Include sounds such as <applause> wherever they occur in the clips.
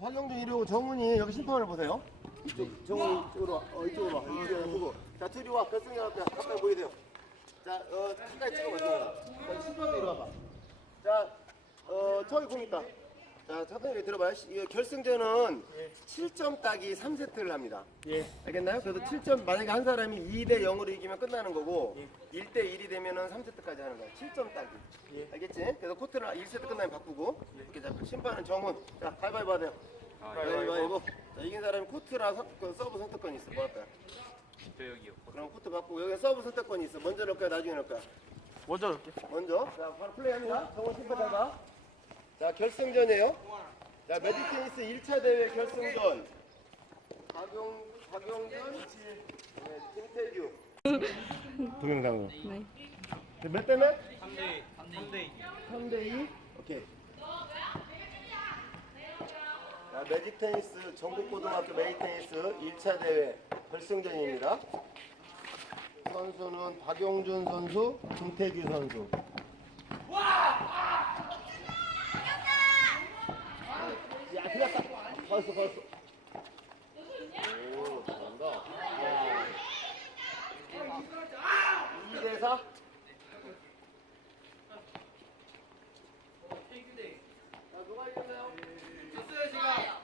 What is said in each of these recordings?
박영준 이러고 정훈이 여기 심판을 보세요. 이쪽 정훈 이쪽으로 와. 어, 이쪽으로 와. 이쪽으로 보고. 자 둘이 와. 결승전 앞에 가까이 보이세요. 자 어, 가까이. 자 심판도 이리 와봐. 자 어, 저기 공 있다. 자 사장님 들어봐요. 이 결승전은 7점 따기 3세트를 합니다. 예. 알겠나요? 그래서 7점 만약에 한 사람이 2 대 0으로 이기면 끝나는 거고 1 대 1이 되면은 3세트까지 하는 거야. 7점 따기. 예. 알겠지? 그래서 코트를 1세트 끝나면 바꾸고 이렇게 잡고 심판은 정훈. 자, 가위바위보 하세요. 가위바위보. 자, 이긴 사람이 코트랑 선택권, 서브 선택권이 있어. 뭐 할까요? 저 여기요. 그럼 코트 바꾸고 여기 서브 선택권이 있어. 먼저 넣을까요? 나중에 넣을까요? 먼저 넣을게. 먼저. 자, 바로 플레이합니다. 정훈 심판 잡아. 자, 결승전이에요. 자, 매직 테니스 1차 대회 결승전. 박용, 박용준, 네, 김태규. 동영상으로. 네. 몇대 몇? 3대 3대 3대 2. 오케이. 자, 매직 테니스 전국고등학교 매직 테니스 1차 대회 결승전입니다. 선수는 박용준 선수, 김태규 선수. 야, 들었다. 벌써 벌써. 오, 잘한다. 야. 2대 4. 자, 누가 이겼나요? 졌어요, 제가.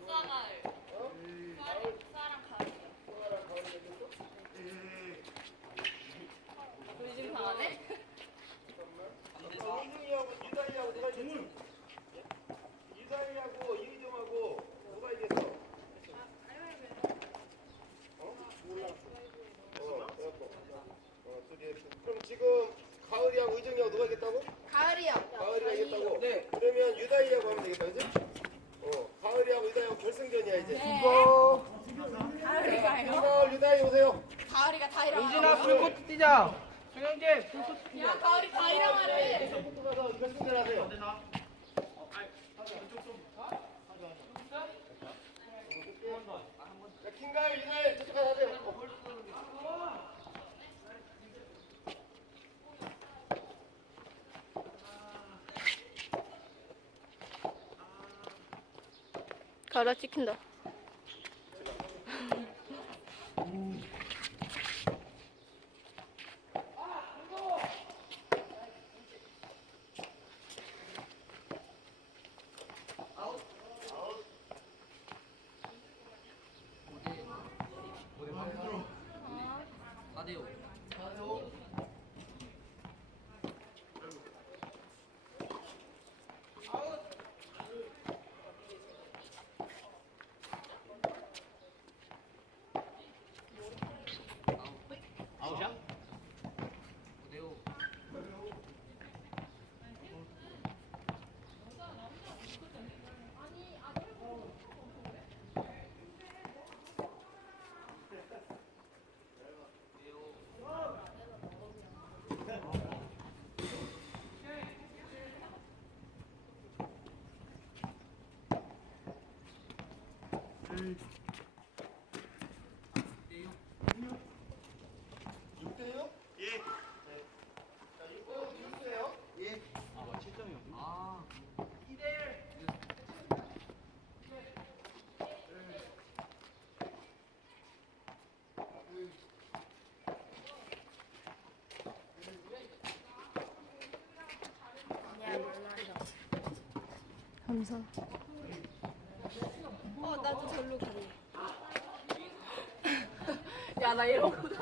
수아가을. 수아랑 가을이요. 수아랑 가을이 이겼어? 우리 지금 강하네? 이승이하고 이다희하고 누가 이겼어? 이다희하고 이의정하고 누가 이겼어? 어? 몰라. 어, 그래갖고. 어, 둘이 했어. 그럼 지금 가을이 하고 의정이 하고 누가 이겼다고? 가을이요. 가을이가 이겼다고? 네. 그러면 유다희하고 하면 되겠다, 그지? 어, 가을이 하고 유다희하고 결승전이야, 이제. 네. 가을이가요? 가을 유다희 오세요. 가을이가 다 이랑 민진아 하라고? 불꽃 뛰자. 정영재 불꽃 뛰자. 야, 가을이 다 이랑 하래. 저부터 가서 결승전 하세요. 자, 김가을 유다희 저쪽 가서 하세요. 어. 가라 찍힌다. 육대요 예. 자, 6대 6대요? 예. 감사. 어, 나도 절로 갈래. 야, 나 이러고 되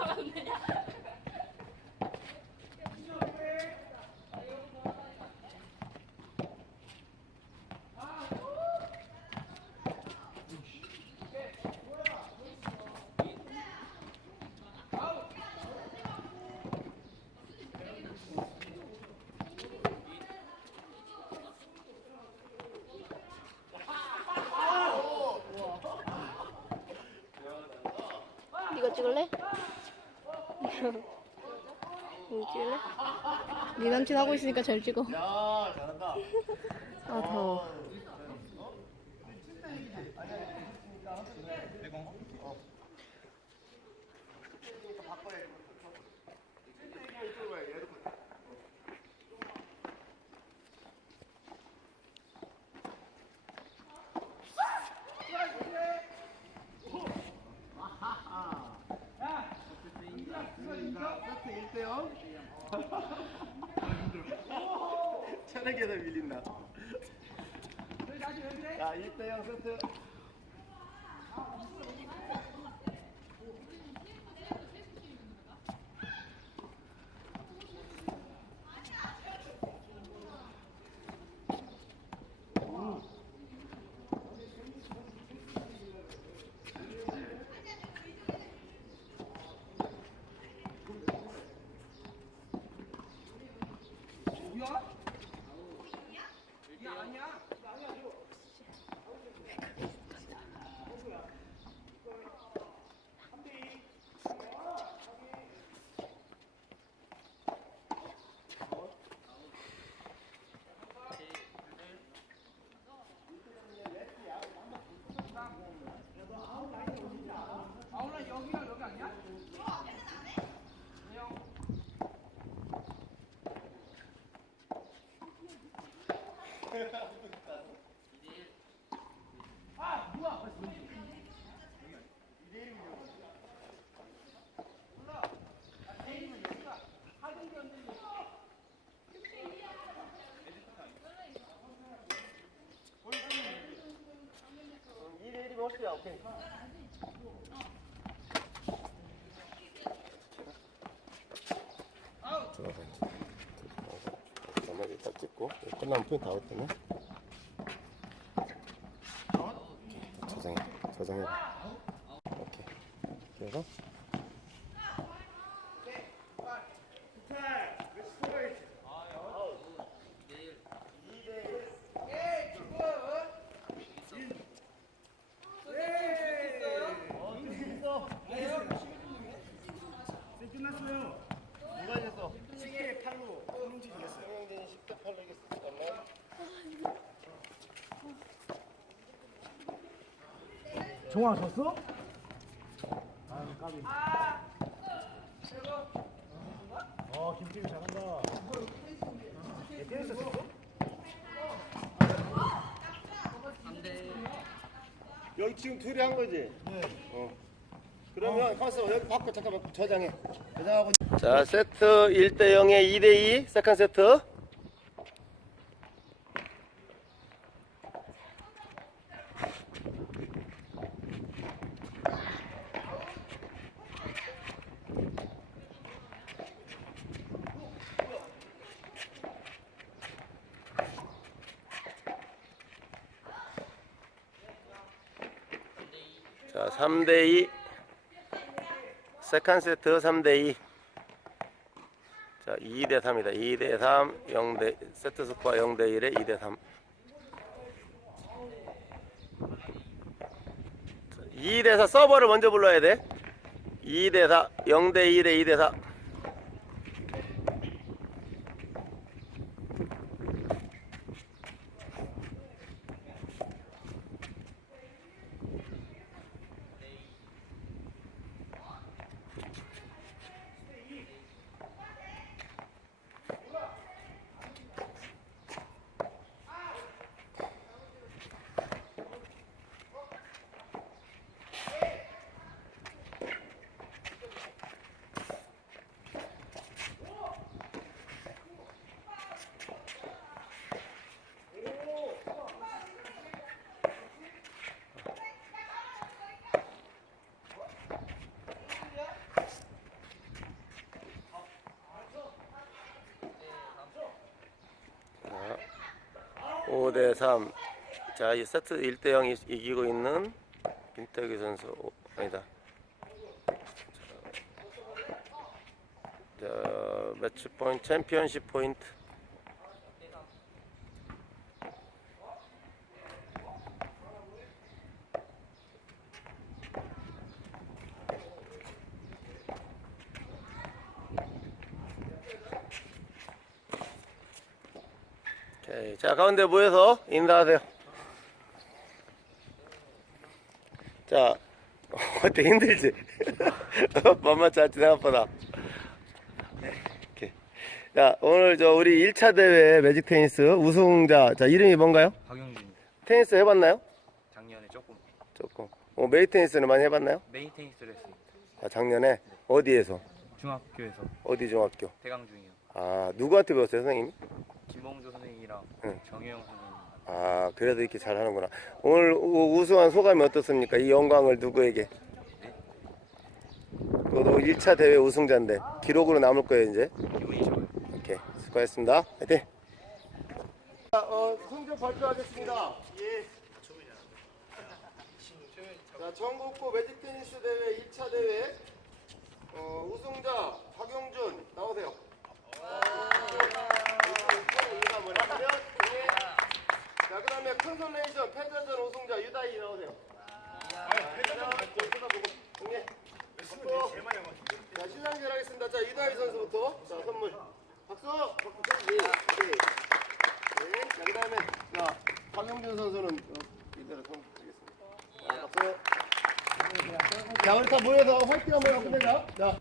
이거 찍을래? <laughs> 이거 찍을래? 네 남친 하고 있으니까 잘 찍어. 야, 잘한다. 아 더워. 이쪽으로 가야 돼. 이렇게. 이긴다. 자, 1대0 세트. 음, 1대 1이면 어때요? 오케이. 들어가. 만약에 딱 찍고 끝나면 포인트 아웃되면 저장해 저장해 오케이 그래서 누가 이겼어? 10대 8로 홍영진이 이겼어요. 홍영진이 10대 8로 이겼어. 종아 졌어? 어 김팀이 잘한다. 얘 테니스 쳤어? 여기 지금 둘이 한 거지? 네. 어. 그러면 가서 여기 바꿔 잠깐만 저장해. 저장하고. 자 세트 1대 0에 2대 2 세컨 세트. 3대 2 세컨 세트 3대 2. 자 2대 3이다. 2대 3 0대 세트 스코어 0대 1에 2대 3. 2대 4 서버를 먼저 불러야 돼. 2대 4 0대 1에 2대 4. 자, 5대 3. 자, 이 세트 1대 0 이기고 있는 김태규 선수. 오, 아니다. 자, 매치 포인트, 챔피언십 포인트. 가운데 모여서 인사하세요. 자, <laughs> 어때 힘들지? <laughs> 만만치 않지 생각보다. 자, 오늘 저 우리 1차 대회 매직 테니스 우승자, 자 이름이 뭔가요? 박영준입니다. 테니스 해봤나요? 작년에 조금 조금. 어, 메이 테니스는 많이 해봤나요? 메인 테니스를 했습니다. 아, 작년에 어디에서? 중학교에서 어디 중학교? 대강 중이요. 아, 누구한테 배웠어요, 선생님이? 김 김봉주 선생님이랑 응. 정혜영 선생님. 아 그래도 이렇게 잘하는구나. 오늘 우- 우승한 소감이 어떻습니까? 이 영광을 누구에게? 그래도 1차 대회 우승자인데 기록으로 남을 거예요 이제. 기분이 좋아요. 오케이 수고하셨습니다. 화이팅. 자, 어, 성적 발표하겠습니다. 예. 자, 전국고 매직 테니스 대회 2차 대회 어, 우승자 박용준 나오세요. 한번 하면 예. 자, 그 다음에 컨설레이션 패전전 우승자 유다희 나오세요. 예. 자, 시상전 하겠습니다. 자, 유다희 선수부터 자, 선물. 박수. 박수. 예. 예. 네. 자, 그 다음에 자, 박용준 선수는 어, 이대로 손 드리겠습니다. 자, 박수. 자, 우리 다 모여서 화이팅 한번 하고 끝내자. 자.